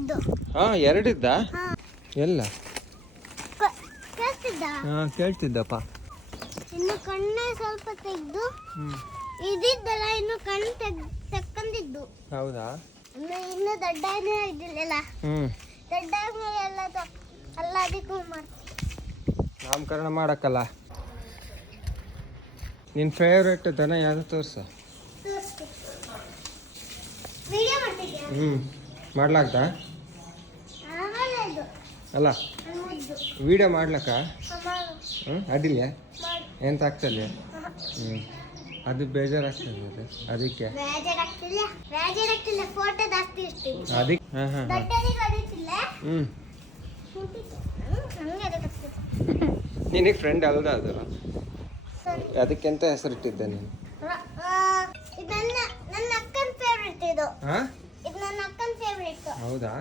ಇದ್ದು. ಹಾ ಎರಡಿದ್ದ ಹಾ ಎಲ್ಲ ಕೇಳ್ತಿದ್ದ. ಹಾ ಕೇಳ್ತಿದ್ದಪ್ಪ. ಇನ್ನು ಕಣ್ಣೇ ಸ್ವಲ್ಪ ತೆಗ್ದು ಇದಿದ್ದಲ್ಲ, ಇನ್ನು ಕಣ್ಣು ತೆಕ್ಕಂದಿದ್ದು. ಹೌದಾ? ಇನ್ನು ದೊಡ್ಡನೇ ಇದ್ದಿಲ್ಲ. ದೊಡ್ಡ ಮೇಲೆ ಎಲ್ಲ ಅದಕ್ಕೂ ಮಾಡ್ತೀವಿ. ನಾಮಕರಣ ಮಾಡಕ್ಕಲ್ಲ. ನಿನ್ನ ಫೇವ್ರೆಟ್ ದನ ಯಾವುದು ತೋರ್ಸು. ವಿಡಿಯೋ ಮಾಡ್ತಿದ್ಯಾ? ಮಾಡ್ಲಾಗ್ದಾ? ಆಮೇಲೆ ಇದು ಅಲ್ಲ ಮುದ್ದು ವಿಡಿಯೋ ಮಾಡ್ಲಕ್ಕ ಮಾಡು. ಅಡ್ಡಿಲ್ಲ ಮಾಡು. ಎಂತ ಆಗ್ತದೆ. ಅದು ಬೇಜಾರಾಗ್ತದೆ ಅದು ಅದಕ್ಕೆ ಬೇಜಾರಾಗ್ತಿಲ್ಲ. ಫೋಟೋ ಜಾಸ್ತಿ ಇರ್ತೀವಿ. ಅದಕ್ಕೆ ದೊಡ್ಡದಿಗೆ ಅದಿತ್ತಿಲ್ಲ. ಹಂಗೆ ಅದಕ್ಕೆ ನಿನಗೆ ಫ್ರೆಂಡ್ ಅಲ್ದ ಅದು ಅದಕ್ಕೆಂತ ಹೆಸರಿಟ್ಟಿದ್ದೆ ನೀನು? ಇದು ನನ್ನ ಅಕ್ಕನ ಫೇವ್ರೆಟ್. ಇದು ಹಾಂ ಇದು ನನ್ನ ಅಕ್ಕನ ಫೇವ್ರೆಟ್. ಹೌದಾ?